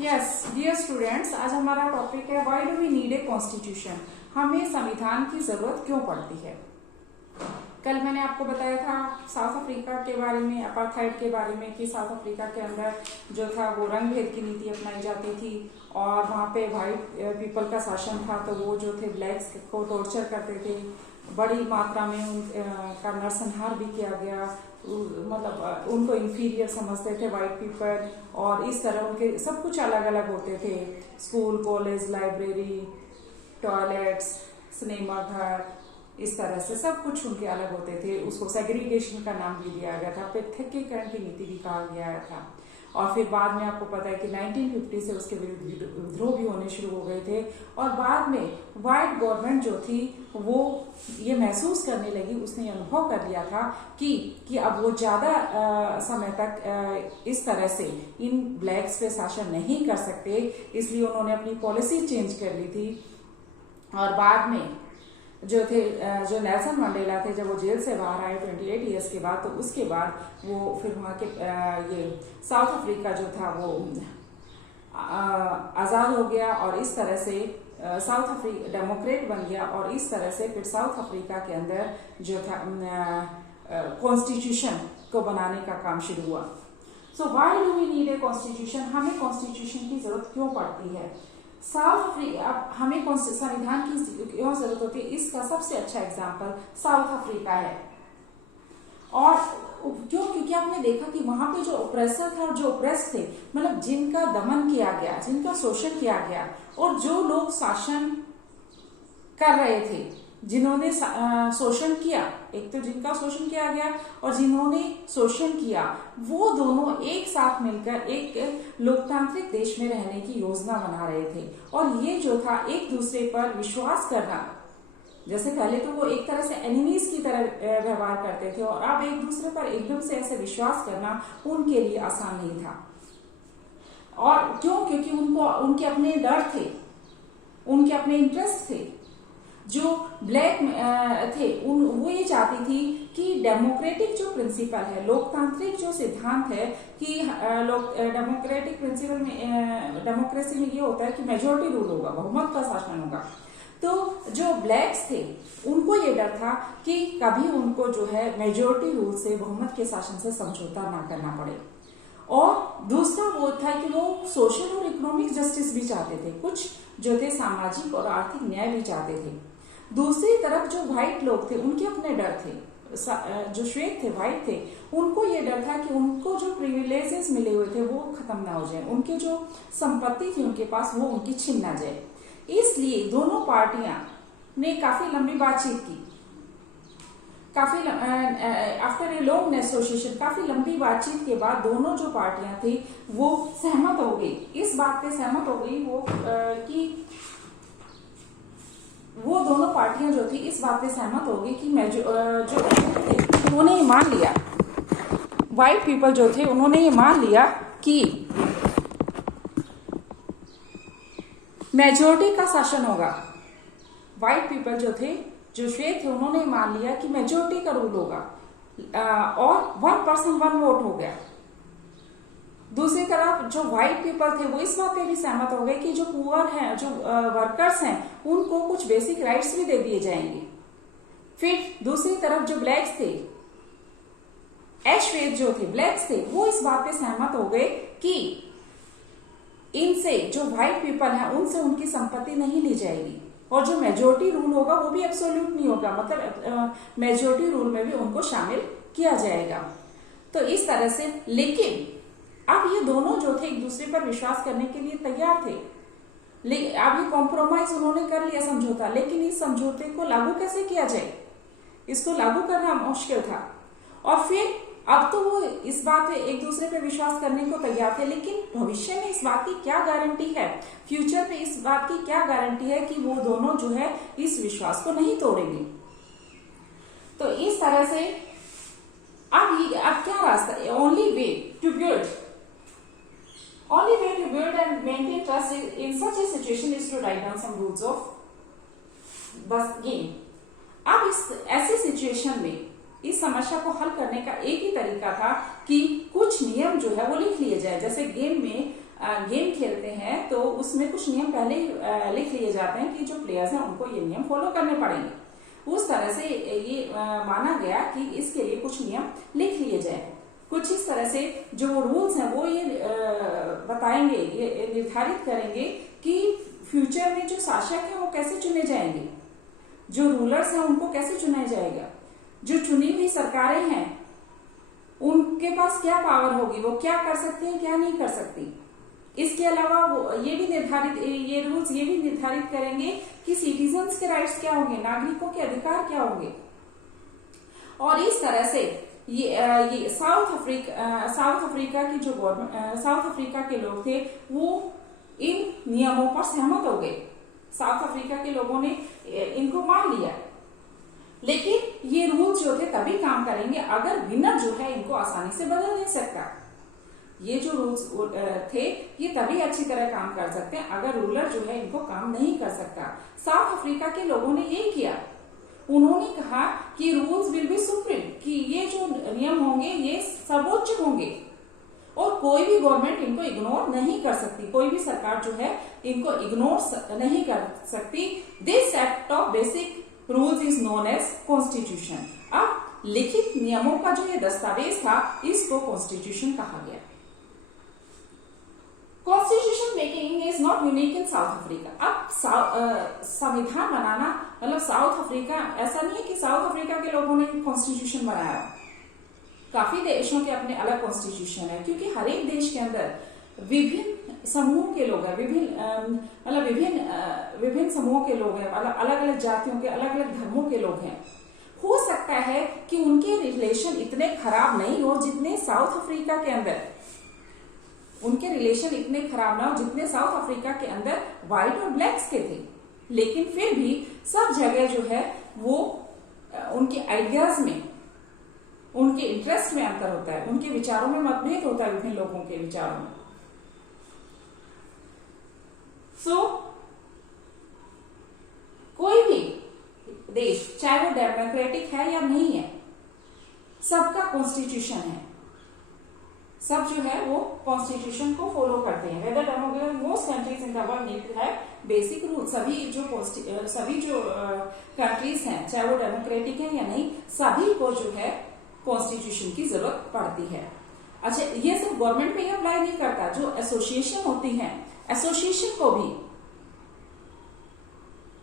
Yes dear students, आज हमारा topic है why do we need a constitution. हमें संविधान की जरूरत क्यों पड़ती है। कल मैंने आपको बताया था साउथ अफ्रीका के बारे में, अपार्थाइड के बारे में, कि साउथ अफ्रीका के अंदर जो था वो रंग भेद की नीति अपनाई जाती थी और वहाँ पे वाइट पीपल का शासन था, तो वो जो थे ब्लैक्स को टॉर्चर करते थे। बड़ी मात्रा में उनका नरसंहार भी किया गया, मतलब उनको इंफीरियर समझते थे वाइट पीपल, और इस तरह उनके सब कुछ अलग अलग होते थे। School, college, library, toilets, cinema घर, इस तरह से सब कुछ उनके अलग होते थे। उसको सेग्रीगेशन का नाम भी दिया गया था, पृथक्कीकरण की नीति भी कहा गया था। और फिर बाद में आपको पता है कि 1950 से उसके विरुद्ध विद्रोह भी होने शुरू हो गए थे, और बाद में वाइट गवर्नमेंट जो थी वो ये महसूस करने लगी, उसने अनुभव कर लिया था कि अब वो ज्यादा समय तक इस तरह से इन ब्लैक्स पे शासन नहीं कर सकते, इसलिए उन्होंने अपनी पॉलिसी चेंज कर ली थी। और बाद में जो नेल्सन मंडेला थे, जब वो जेल से बाहर आए 28 ईयर्स के बाद, तो उसके बाद वो फिर वहाँ के ये साउथ अफ्रीका जो था वो आज़ाद हो गया, और इस तरह से साउथ अफ्रीका डेमोक्रेट बन गया, और इस तरह से फिर साउथ अफ्रीका के अंदर जो था कॉन्स्टिट्यूशन को बनाने का काम शुरू हुआ। So why do we need a constitution, हमें कॉन्स्टिट्यूशन की जरूरत क्यों पड़ती है। साउथ अफ्रीका, अब हमें संविधान की क्यों जरूरत होती है, इसका सबसे अच्छा एग्जाम्पल साउथ अफ्रीका है। और क्यों? क्योंकि आपने देखा कि वहां पे जो ऑपरेसर थे और जो ऑपरेस थे, मतलब जिनका दमन किया गया, जिनका शोषण किया गया, और जो लोग शासन कर रहे थे, जिन्होंने शोषण किया, एक तो जिनका शोषण किया गया और जिन्होंने शोषण किया, वो दोनों एक साथ मिलकर एक लोकतांत्रिक देश में रहने की योजना बना रहे थे। और ये जो था एक दूसरे पर विश्वास करना, जैसे पहले तो वो एक तरह से एनिमीज की तरह व्यवहार करते थे, और अब एक दूसरे पर एकदम से ऐसे विश्वास करना उनके लिए आसान नहीं था। और क्यों? क्योंकि उनको उनके अपने डर थे, उनके अपने इंटरेस्ट थे। जो ब्लैक थे वो ये चाहती थी कि डेमोक्रेटिक जो प्रिंसिपल है, लोकतांत्रिक जो सिद्धांत है, कि डेमोक्रेटिक प्रिंसिपल में, डेमोक्रेसी में ये होता है कि मेजोरिटी रूल होगा, बहुमत का शासन होगा। तो जो ब्लैक्स थे उनको ये डर था कि कभी उनको जो है मेजोरिटी रूल से, बहुमत के शासन से समझौता ना करना पड़े। और दूसरा वो था कि वो सोशल और इकोनॉमिक जस्टिस भी चाहते थे, कुछ जो थे सामाजिक और आर्थिक न्याय भी चाहते थे। दूसरी तरफ जो व्हाइट लोग थे उनके अपने डर थे, जो श्वेत थे, व्हाइट थे, उनको ये डर था कि उनको जो प्रिविलेजेस मिले हुए थे वो खत्म ना हो जाए, उनके जो संपत्ति थी उनके पास वो उनकी छिन ना जाए। इसलिए दोनों पार्टियां ने काफी लंबी बातचीत की, काफी आफ्टर ए लॉन्ग नेगोशिएशन, काफी लंबी बातचीत के बाद दोनों जो पार्टियां थी वो सहमत हो गई, इस बात पे सहमत हो गई वो कि वो दोनों पार्टियां जो थी इस बात पे सहमत हो गई कि जो थे उन्होंने ये मान लिया, व्हाइट पीपल जो थे उन्होंने ये मान लिया कि मेजोरिटी का शासन होगा। व्हाइट पीपल जो थे, जो श्वेत थे, उन्होंने मान लिया कि मेजोरिटी का रूल होगा, और 1% 1 वोट हो गया। दूसरी तरफ जो व्हाइट पीपल थे वो इस बात पे भी सहमत हो गए कि जो पुअर हैं, जो वर्कर्स हैं, उनको कुछ बेसिक राइट्स भी दे दिए जाएंगे। फिर दूसरी तरफ जो ब्लैक्स थे, अश्वेत जो थे, ब्लैक्स थे, वो इस बात पे सहमत हो गए कि इनसे, जो व्हाइट पीपल हैं, उनसे उनकी संपत्ति नहीं ली जाएगी, और जो मेजोरिटी रूल होगा वो भी एब्सोल्यूट नहीं होगा, मतलब मेजोरिटी रूल में भी उनको शामिल किया जाएगा। तो इस तरह से, लेकिन अब ये दोनों जो थे एक दूसरे पर विश्वास करने के लिए तैयार थे, लेकिन अब ये कॉम्प्रोमाइज उन्होंने कर लिया, समझौता, लेकिन इस समझौते को लागू कैसे किया जाए, इसको लागू करना मुश्किल था। और फिर अब तो वो इस बात पे एक दूसरे पे विश्वास करने को तैयार थे, लेकिन भविष्य में इस बात की क्या गारंटी है, फ्यूचर में इस बात की क्या गारंटी है कि वो दोनों जो है इस विश्वास को नहीं तोड़ेंगे। तो इस तरह से अब क्या रास्ता, only way to build and maintain trust in such a situation is to write down some rules of the game. अब इस ऐसी सिचुएशन में इस समस्या को हल करने का एक ही तरीका था कि कुछ नियम जो है वो लिख लिए जाए। जैसे गेम में गेम खेलते हैं तो उसमें कुछ नियम पहले ही लिख लिए जाते हैं कि जो प्लेयर्स हैं उनको ये नियम फॉलो करने पड़ेंगे। उस तरह से ये माना गया कि इसके लिए कुछ नियम लिख लिए जाए। कुछ इस तरह से जो रूल्स हैं वो ये बताएंगे, ये निर्धारित करेंगे कि फ्यूचर में जो शासक है वो कैसे चुने जाएंगे, जो रूलर्स हैं उनको कैसे चुना जाएगा, जो चुनी हुई सरकारें हैं उनके पास क्या पावर होगी, वो क्या कर सकती हैं क्या नहीं कर सकती। इसके अलावा वो ये रूल्स ये भी निर्धारित करेंगे कि सिटीजन्स के राइट्स क्या होंगे, नागरिकों के अधिकार क्या होंगे। और इस तरह से ये साउथ अफ्रीका की जो गवर्नमेंट, साउथ अफ्रीका के लोग थे वो इन नियमों पर सहमत हो गए। साउथ अफ्रीका के लोगों ने इनको मान लिया। लेकिन ये रूल्स जो थे तभी काम करेंगे अगर विनर जो है इनको आसानी से बदल नहीं सकता। ये जो रूल्स थे ये तभी अच्छी तरह काम कर सकते हैं अगर रूलर जो है इनको काम नहीं कर सकता। साउथ अफ्रीका के लोगों ने यही किया। उन्होंने कहा कि रूल्स विल बी सुप्रीम, कि ये जो नियम होंगे ये सर्वोच्च होंगे और कोई भी गवर्नमेंट इनको इग्नोर नहीं कर सकती, कोई भी सरकार जो है इनको इग्नोर नहीं कर सकती। This set of basic rules is known as constitution. अब लिखित नियमों का जो ये दस्तावेज था इसको कॉन्स्टिट्यूशन कहा गया। Constitution making is not unique in south Africa. अब संविधान बनाना मतलब साउथ अफ्रीका, ऐसा नहीं है कि साउथ अफ्रीका के लोगों ने कॉन्स्टिट्यूशन बनाया। काफी देशों के अपने अलग कॉन्स्टिट्यूशन है, क्योंकि हर एक देश के अंदर विभिन्न समूह के लोग हैं, विभिन्न समूहों के लोग हैं, अलग अलग जातियों के, अलग अलग धर्मों के लोग हैं। हो सकता है कि उनके रिलेशन इतने खराब नहीं हो जितने साउथ अफ्रीका के अंदर, उनके रिलेशन इतने खराब ना हो जितने साउथ अफ्रीका के अंदर व्हाइट और ब्लैक्स के थे। लेकिन फिर भी सब जगह जो है वो उनके आइडियाज में, उनके इंटरेस्ट में अंतर होता है, उनके विचारों में मतभेद होता है विभिन्न लोगों के विचारों में। कोई भी देश चाहे वो डेमोक्रेटिक है या नहीं है, सबका कॉन्स्टिट्यूशन है, सब जो है वो कॉन्स्टिट्यूशन को फॉलो करते हैं। Whether democratic, most countries in the world need to have basic rule. सभी जो कंट्रीज हैं चाहे वो डेमोक्रेटिक है या नहीं, सभी को जो है कॉन्स्टिट्यूशन की जरूरत पड़ती है। अच्छा, ये सिर्फ गवर्नमेंट पे ही अप्लाई नहीं करता, जो एसोसिएशन होती हैं, एसोसिएशन को भी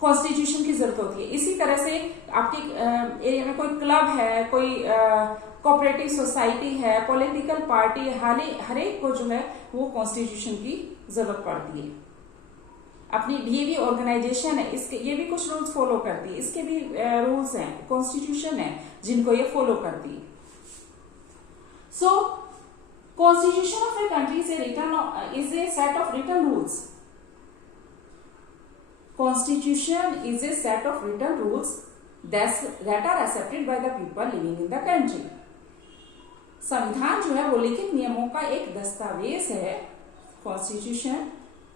कॉन्स्टिट्यूशन की जरूरत होती है। इसी तरह से आपके एरिया में कोई क्लब है, कोई कोऑपरेटिव सोसाइटी है, पॉलिटिकल पार्टी है, हर एक को जो है वो कॉन्स्टिट्यूशन की जरूरत पड़ती है। अपनी ये भी ऑर्गेनाइजेशन है, इसके ये भी कुछ रूल्स फॉलो करती है, इसके भी रूल्स हैं, कॉन्स्टिट्यूशन है जिनको ये फॉलो करती है। So constitution of a country is a set of written rules. Constitution is a set of written rules that are accepted by the people living in the country. संविधान जो है वो लिखित नियमों का एक दस्तावेज है। कॉन्स्टिट्यूशन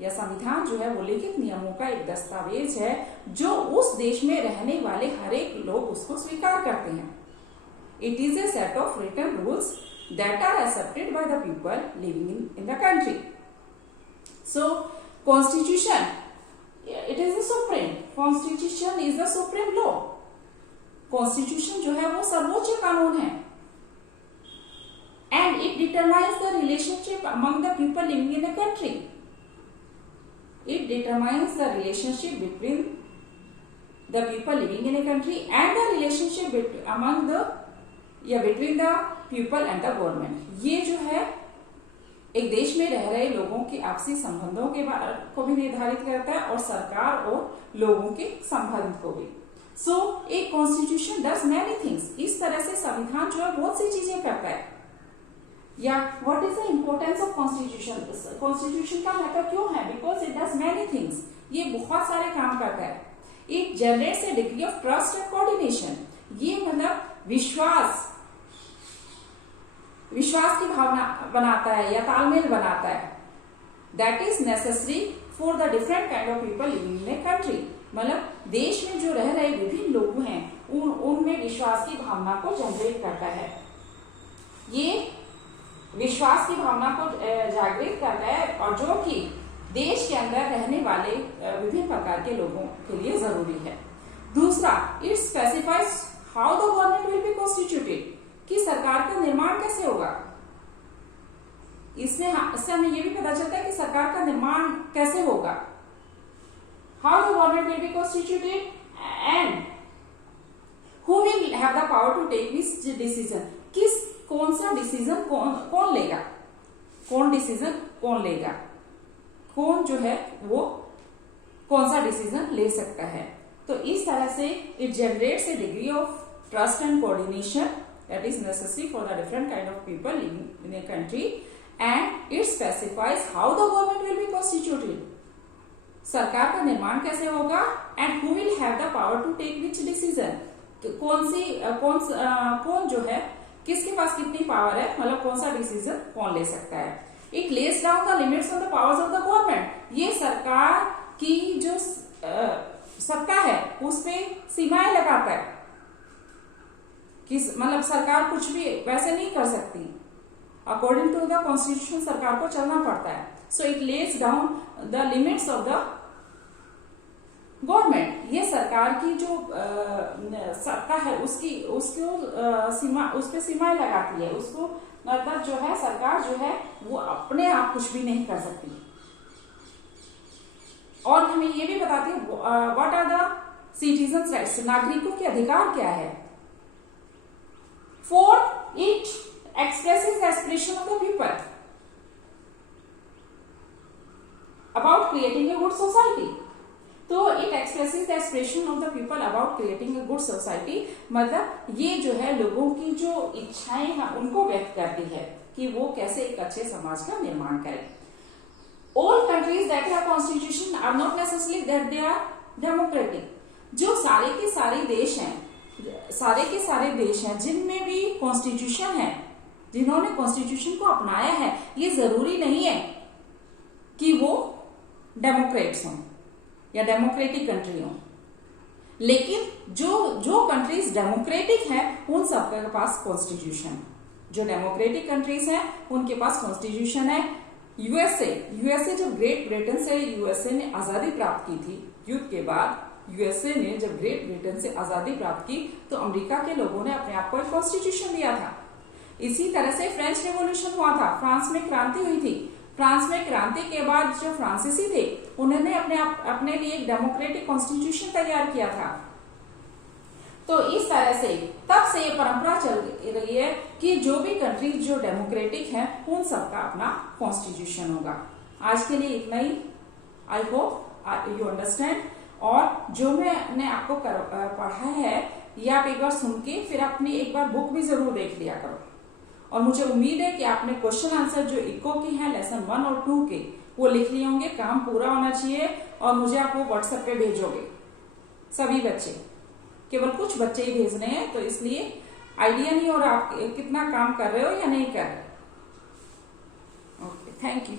या संविधान जो है वो लिखित नियमों का एक दस्तावेज है जो उस देश में रहने वाले हर एक लोग उसको स्वीकार करते हैं। It is a set of written rules that are accepted by the people living in the country. So, Constitution, it is the supreme. Constitution is the supreme law. Constitution जो है वो सर्वोच्च कानून है। And it determines the relationship among the people living in a country. It determines the relationship between the people living in a country and the relationship between the people and the government. ये जो है एक देश में रह रहे लोगों के आपसी संबंधों के को भी निर्धारित करता है और सरकार और लोगों के संबंध को भी। So a constitution does many things. इस तरह से संविधान जो है बहुत सी चीजें करता है। या what is the importance of constitution? Constitution का महत्व क्यों है? Because it does many things. ये बहुत सारे काम करता है। It generates A degree of trust and coordination. ये मतलब विश्वास की भावना बनाता है या तालमेल बनाता है। That is necessary for the different kind of people living in a country. मतलब देश में जो रह रहे विभिन्न लोग हैं उनमें विश्वास की भावना को जनरेट करता है। ये विश्वास की भावना को जागृत करता है और जो कि देश के अंदर रहने वाले विभिन्न प्रकार के लोगों के लिए जरूरी है। दूसरा, it specifies how the government will be constituted, कि सरकार का निर्माण कैसे होगा। इससे हमें यह भी पता चलता है कि सरकार का निर्माण कैसे होगा। How the government will be constituted and who will have the power to take this decision, कौन सा डिसीजन कौन लेगा, कौन डिसीजन कौन लेगा, कौन जो है वो कौन सा डिसीजन ले सकता है। तो इस तरह से it generates A degree of trust and coordination that is necessary for the different kind of people living in a country, and it specifies how the government will be constituted, सरकार का निर्माण कैसे होगा, and who will have the power to take which decision, कौन जो है किसके पास कितनी पावर है, मतलब कौन सा डिसीजन कौन ले सकता है। It lays down the limits on the powers of the government, ये सरकार की जो सत्ता है उस पे सीमाएं लगाता है कि मतलब सरकार कुछ भी वैसे नहीं कर सकती, अकॉर्डिंग टू द कॉन्स्टिट्यूशन सरकार को चलना पड़ता है। So it lays down the limits of the government, ये सरकार की जो सत्ता है उसको उस पे सीमाएं लगाती है, उसको मतलब जो है सरकार जो है वो अपने आप कुछ भी नहीं कर सकती। और हमें ये भी बताती है what are the citizens rights, नागरिकों के अधिकार क्या है। Fourth, it expresses the aspiration of the people about creating a good society. तो it expresses the aspiration of the people about creating a good society, मतलब ये जो है लोगों की जो इच्छाएं हैं उनको व्यक्त करती है कि वो कैसे एक अच्छे समाज का निर्माण करें। All countries that have constitution are not necessarily that they are democratic. जो सारे के सारे देश हैं जिनमें भी कॉन्स्टिट्यूशन है, जिन्होंने कॉन्स्टिट्यूशन को अपनाया है, ये जरूरी नहीं है कि वो डेमोक्रेट्स हों या डेमोक्रेटिक कंट्री हों, लेकिन जो कंट्रीज डेमोक्रेटिक है उन सबके पास कॉन्स्टिट्यूशन, जो डेमोक्रेटिक कंट्रीज हैं उनके पास कॉन्स्टिट्यूशन है। यूएसए जब ग्रेट ब्रिटेन से यूएसए ने आजादी प्राप्त की थी, युद्ध के बाद यूएसए ने जब ग्रेट ब्रिटेन से आजादी प्राप्त की तो अमेरिका के लोगों ने अपने आप को एक कॉन्स्टिट्यूशन दिया था। इसी तरह से फ्रेंच रेवोल्यूशन हुआ था, फ्रांस में क्रांति हुई थी। फ्रांस में क्रांति के बाद जो फ्रांसीसी थे उन्होंने अपने लिए एक डेमोक्रेटिक कॉन्स्टिट्यूशन तैयार किया था। तो इस तरह से तब से ये परंपरा चल रही है कि जो भी कंट्रीज जो डेमोक्रेटिक है उन सबका अपना कॉन्स्टिट्यूशन होगा। आज के लिए इतना ही। I hope you understand. और जो मैंने आपको पढ़ा है ये आप एक बार सुन के फिर अपनी एक बार बुक भी जरूर देख लिया करो। और मुझे उम्मीद है कि आपने क्वेश्चन आंसर जो इको के हैं लेसन 1 और 2 के वो लिख लिए होंगे। काम पूरा होना चाहिए और मुझे आप वो व्हाट्सएप पे भेजोगे सभी बच्चे, केवल कुछ बच्चे ही भेजने हैं, तो इसलिए आइडिया नहीं हो रहा आप कितना काम कर रहे हो या नहीं कर रहे। Okay, thank you.